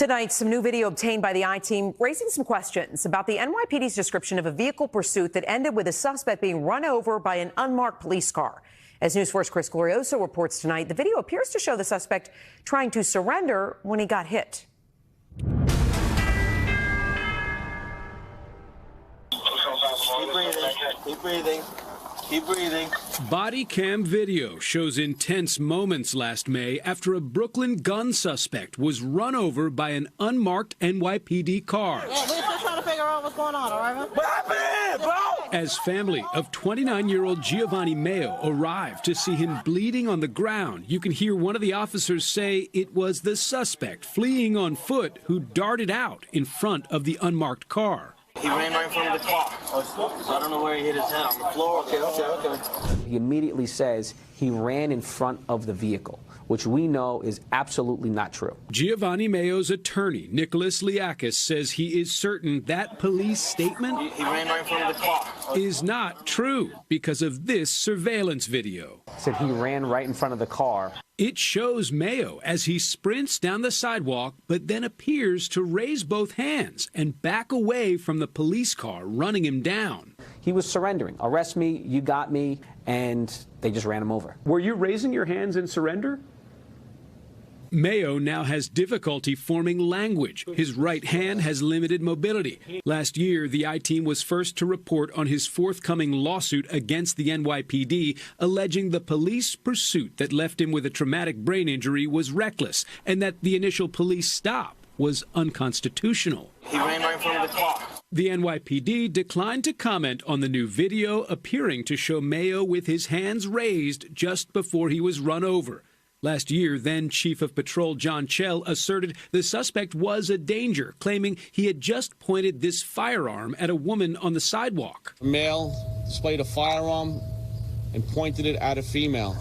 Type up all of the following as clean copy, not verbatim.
Tonight, some new video obtained by the I-Team raising some questions about the NYPD's description of a vehicle pursuit that ended with a suspect being run over by an unmarked police car. As News 4's Chris Glorioso reports tonight, the video appears to show the suspect trying to surrender when he got hit. Keep breathing. Keep breathing. Keep breathing. Body cam video shows intense moments last May after a Brooklyn gun suspect was run over by an unmarked NYPD car. Yeah, we're just trying to figure out what's going on, all right, man? What happened, bro? As family of 29-year-old Giovannie Mayo arrived to see him bleeding on the ground, you can hear one of the officers say it was the suspect fleeing on foot who darted out in front of the unmarked car. He ran right in front of the car. So I don't know where he hit his head, on the floor. Okay. He immediately says he ran in front of the vehicle, which we know is absolutely not true. Giovannie Mayo's attorney, Nicholas Liakis, says he is certain that police statement He ran right in front of the car. is not true because of this surveillance video. Said he ran right in front of the car. It shows Mayo as he sprints down the sidewalk, but then appears to raise both hands and back away from the police car running him down. He was surrendering. Arrest me, you got me, and they just ran him over. Were you raising your hands in surrender? Mayo now has difficulty forming language. His right hand has limited mobility. Last year, the I-Team was first to report on his forthcoming lawsuit against the NYPD, alleging the police pursuit that left him with a traumatic brain injury was reckless and that the initial police stop was unconstitutional. He ran right in front of the car. The NYPD declined to comment on the new video appearing to show Mayo with his hands raised just before he was run over. Last year, then Chief of Patrol John Chell asserted the suspect was a danger, claiming he had just pointed this firearm at a woman on the sidewalk. A male displayed a firearm and pointed it at a female.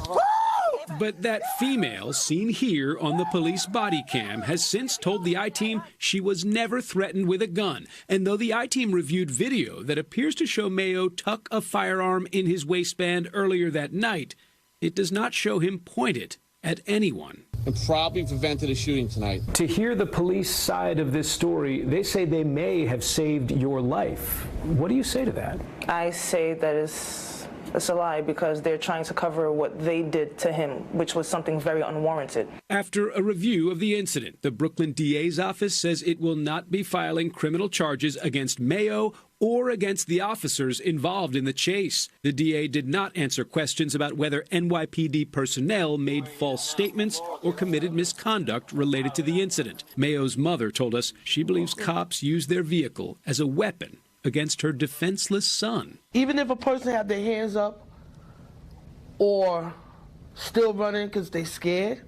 But that female, seen here on the police body cam, has since told the I-Team she was never threatened with a gun. And though the I-Team reviewed video that appears to show Mayo tuck a firearm in his waistband earlier that night, it does not show him point it at anyone. And probably prevented a shooting tonight. To hear the police side of this story, they say they may have saved your life. What do you say to that? I say that it's a lie because they're trying to cover what they did to him, which was something very unwarranted. After a review of the incident, the Brooklyn DA's office says it will not be filing criminal charges against Mayo or against the officers involved in the chase. The DA did not answer questions about whether NYPD personnel made false statements or committed misconduct related to the incident. Mayo's mother told us she believes cops used their vehicle as a weapon against her defenseless son. Even if a person had their hands up or still running because they scared,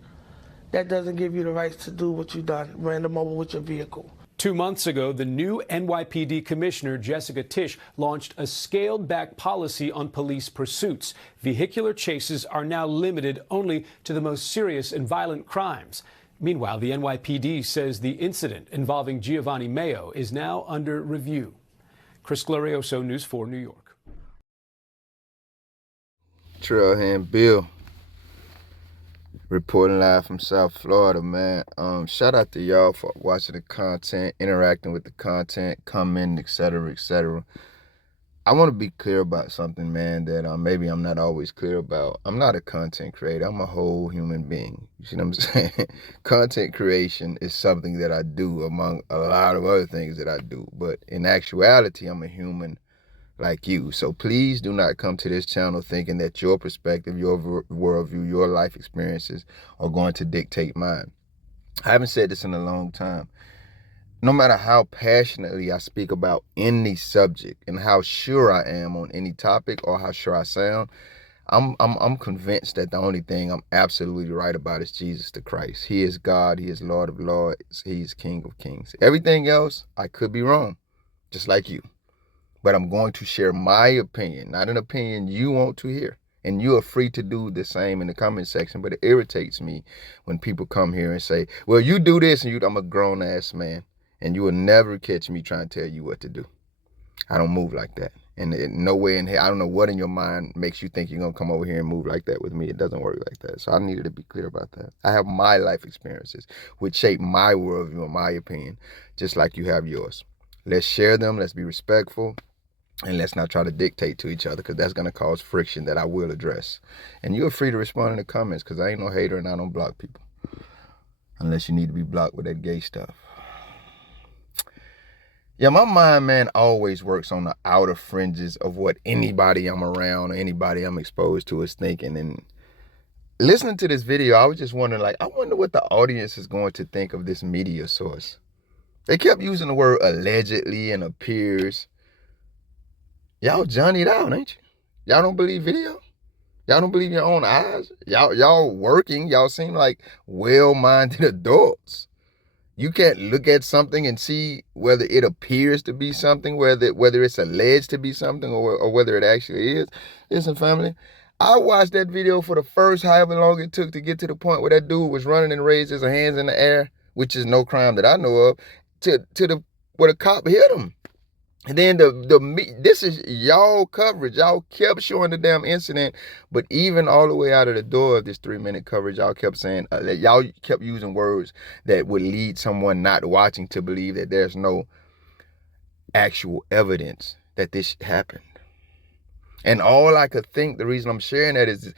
that doesn't give you the right to do what you done, ran them over with your vehicle. 2 months ago, the new NYPD Commissioner, Jessica Tisch, launched a scaled-back policy on police pursuits. Vehicular chases are now limited only to the most serious and violent crimes. Meanwhile, the NYPD says the incident involving Giovannie Mayo is now under review. Chris Glorioso, News 4, New York. Trailhand Bill, reporting live from South Florida, man. Shout out to y'all for watching the content, interacting with the content, commenting, etc., etc. I want to be clear about something, man, that maybe I'm not always clear about. I'm not a content creator. I'm a whole human being. You see what I'm saying? Content creation is something that I do among a lot of other things that I do. But in actuality, I'm a human like you. So please do not come to this channel thinking that your perspective, your worldview, your life experiences are going to dictate mine. I haven't said this in a long time. No matter how passionately I speak about any subject and how sure I am on any topic or how sure I sound, I'm convinced that the only thing I'm absolutely right about is Jesus the Christ. He is God. He is Lord of Lords. He is King of Kings. Everything else, I could be wrong, just like you. But I'm going to share my opinion, not an opinion you want to hear. And you are free to do the same in the comment section. But it irritates me when people come here and say, well, you do this, and I'm a grown-ass man. And you will never catch me trying to tell you what to do. I don't move like that. And no way in hell, I don't know what in your mind makes you think you're going to come over here and move like that with me. It doesn't work like that. So I needed to be clear about that. I have my life experiences, which shape my worldview and my opinion, just like you have yours. Let's share them. Let's be respectful. And let's not try to dictate to each other, because that's going to cause friction that I will address. And you're free to respond in the comments, because I ain't no hater and I don't block people. Unless you need to be blocked with that gay stuff. Yeah, my mind, man, always works on the outer fringes of what anybody I'm around or anybody I'm exposed to is thinking. And listening to this video, I was just wondering, like, I wonder what the audience is going to think of this media source. They kept using the word allegedly and appears. Y'all Johnny'd out, ain't you? Y'all don't believe video? Y'all don't believe your own eyes? Y'all working. Y'all seem like well-minded adults. You can't look at something and see whether it appears to be something, whether it's alleged to be something, or whether it actually is. Listen, family, I watched that video for the first however long it took to get to the point where that dude was running and raised his hands in the air, which is no crime that I know of, where the cop hit him. And then this is y'all coverage. Y'all kept showing the damn incident, but even all the way out of the door of this 3-minute coverage, y'all kept saying, y'all kept using words that would lead someone not watching to believe that there's no actual evidence that this happened. And all I could think, the reason I'm sharing that is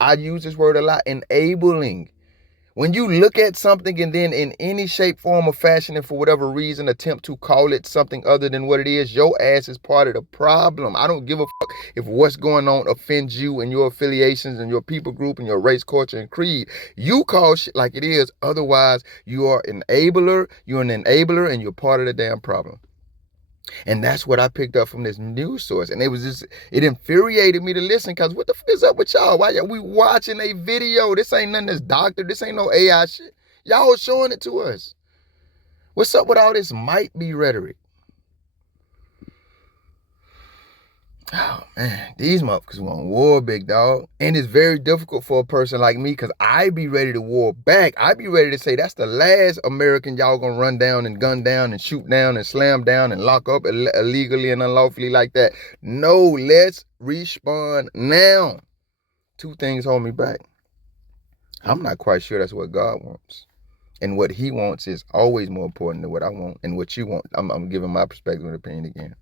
I use this word a lot, enabling. When you look at something and then in any shape, form, or fashion, and for whatever reason attempt to call it something other than what it is, your ass is part of the problem. I don't give a fuck if what's going on offends you and your affiliations and your people group and your race, culture, and creed. You call shit like it is. Otherwise, you are an enabler. You're an enabler and you're part of the damn problem. And that's what I picked up from this news source. And it infuriated me to listen, because what the fuck is up with y'all? Why are we watching a video? This ain't nothing that's doctored. This ain't no AI shit. Y'all showing it to us. What's up with all this might be rhetoric? Oh, man, these motherfuckers want war, big dog. And it's very difficult for a person like me, because I be ready to war back. I be ready to say that's the last American y'all gonna run down and gun down and shoot down and slam down and lock up illegally and unlawfully like that. No, let's respond now. 2 things hold me back. I'm not quite sure that's what God wants. And what he wants is always more important than what I want and what you want. I'm giving my perspective and opinion again.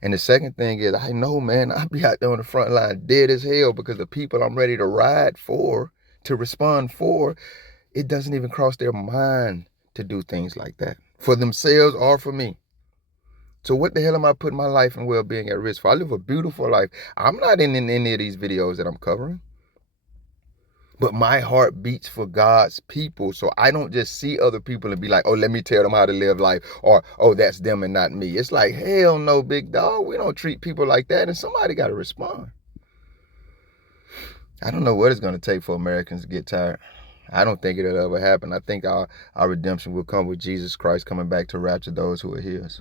And the second thing is, I know, man, I be out there on the front line dead as hell, because the people I'm ready to ride for, to respond for, it doesn't even cross their mind to do things like that for themselves or for me. So what the hell am I putting my life and well-being at risk for? I live a beautiful life. I'm not in any of these videos that I'm covering. But my heart beats for God's people. So I don't just see other people and be like, oh, let me tell them how to live life. Or, oh, that's them and not me. It's like, hell no, big dog. We don't treat people like that. And somebody got to respond. I don't know what it's going to take for Americans to get tired. I don't think it'll ever happen. I think our redemption will come with Jesus Christ coming back to rapture those who are his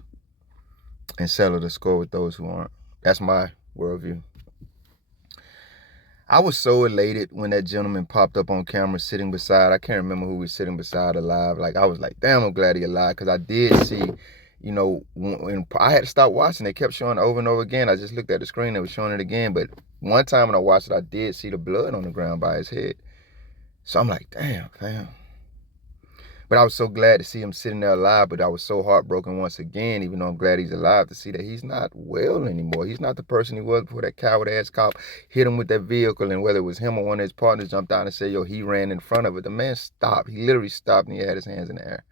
and settle the score with those who aren't. That's my worldview. I was so elated when that gentleman popped up on camera sitting beside, I can't remember who was sitting beside alive. Like, I was like, damn, I'm glad he alive. Because I did see, you know, when I had to stop watching. They kept showing it over and over again. I just looked at the screen. They were showing it again. But one time when I watched it, I did see the blood on the ground by his head. So I'm like, damn, fam. But I was so glad to see him sitting there alive, but I was so heartbroken once again, even though I'm glad he's alive, to see that he's not well anymore. He's not the person he was before that coward-ass cop hit him with that vehicle, and whether it was him or one of his partners jumped out and said, yo, he ran in front of it. The man stopped. He literally stopped, and he had his hands in the air.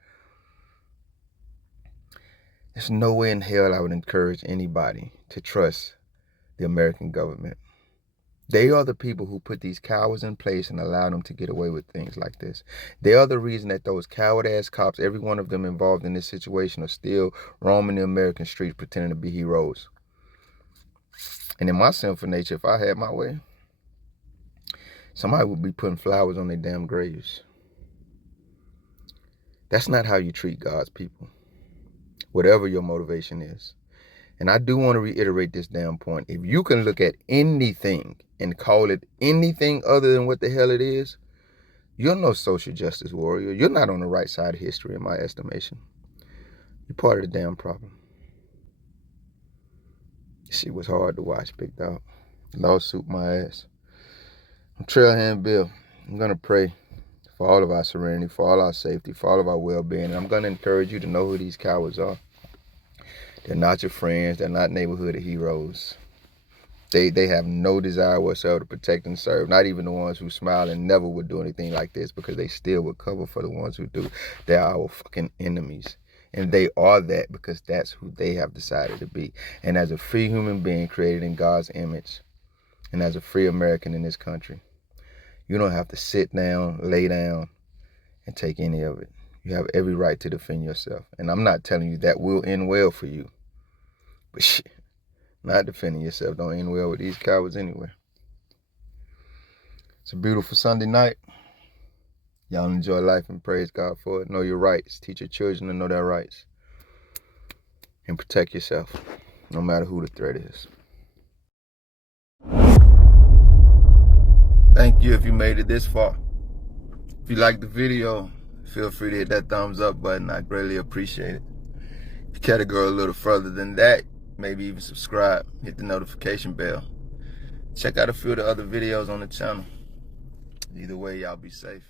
There's no way in hell I would encourage anybody to trust the American government. They are the people who put these cowards in place and allow them to get away with things like this. They are the reason that those coward-ass cops, every one of them involved in this situation, are still roaming the American streets pretending to be heroes. And in my sinful nature, if I had my way, somebody would be putting flowers on their damn graves. That's not how you treat God's people, whatever your motivation is. And I do want to reiterate this damn point. If you can look at anything and call it anything other than what the hell it is, you're no social justice warrior. You're not on the right side of history, in my estimation. You're part of the damn problem. Shit was hard to watch, big dog. Lawsuit my ass. I'm Trailhand Bill. I'm gonna pray for all of our serenity, for all our safety, for all of our well-being. And I'm gonna encourage you to know who these cowards are. They're not your friends. They're not neighborhood heroes. They have no desire whatsoever to protect and serve. Not even the ones who smile and never would do anything like this, because they still would cover for the ones who do. They're our fucking enemies. And they are that because that's who they have decided to be. And as a free human being created in God's image, and as a free American in this country, you don't have to sit down, lay down, and take any of it. You have every right to defend yourself. And I'm not telling you that will end well for you. But shit, not defending yourself don't end well with these cowards anyway. It's a beautiful Sunday night. Y'all enjoy life and praise God for it. Know your rights. Teach your children to know their rights. And protect yourself, no matter who the threat is. Thank you if you made it this far. If you liked the video, feel free to hit that thumbs up button. I greatly appreciate it. If you care to go a little further than that, maybe even subscribe, hit the notification bell. Check out a few of the other videos on the channel. Either way, y'all be safe.